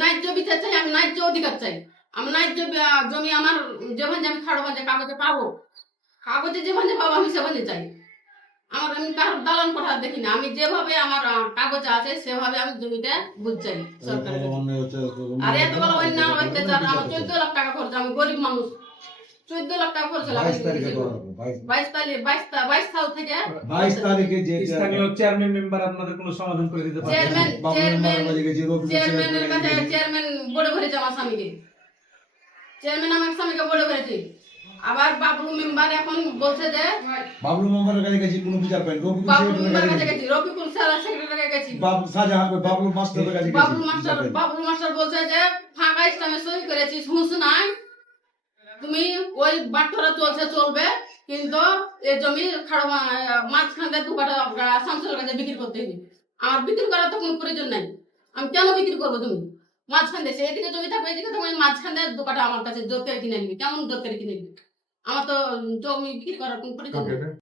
ন্যায্য বিচার চাই, আমি ন্যায্য অধিকার চাই। আমি ন্যায্য জমি আমার যেভাবে আমি খাড়ো ভাজে কাগজে পাবো, কাগজে যেভাবে পাবো আমি সেভাবে চাই। আমি কারোর দালান কোঠা দেখি না, আমি যেভাবে আমার কাগজ আছে সেভাবে আমি জমিটা বুঝাই সরকারের কাছে। আর এত বড় অন্যায় অত্যাচার, আমার 14 লাখ টাকা খরচ, আমি গরিব মানুষ, 14 লাখ টাকা খরচ 22 সাল থেকে 22 তারিখে যে স্থানীয় চেয়ারম্যান মেম্বার আপনাদের কোনো সমাধান করে দিতে পারবে? চেয়ারম্যানের কাছে চেয়ারম্যান বড় করেছে আমার স্বামীকে, চেয়ারম্যান আমার স্বামীকে বড় করেছে। আবার বাবলু মেম্বার এখন বলছে যে বাবলু মেম্বারের কাছে গেছি কোনো বিচার পাইনি, বাবলু মেম্বার কাছে গেছি, রফিকুল স্যার সেক্রেটারি গেছি, বাবলু মাস্টারের কাছে গেছি। বাবলু মাস্টার বলছে যে ফাঁকা স্টামে সই করেছিস, হুঁস নাই, তুমি ওই বাট্টরা চলছে চলবে, কিন্তু এই জমি খাড়ো মাঝখানে দুপাটা শামসুলের কাছে বিক্রি করতে হবে। আমার বিক্রি করার তো কোনো প্রয়োজন নাই, আমি কেন বিক্রি করবো? তুমি মাঝখানে দেশে এদিকে জমি থাকবে, এদিকে তুমি মাঝখানে দুপাটা আমার কাছে জোর করে কিনে নিবি, কেমন জোর করে কিনে নিবি? আমার তো জমি বিক্রি করার কোনো প্রয়োজন নেই।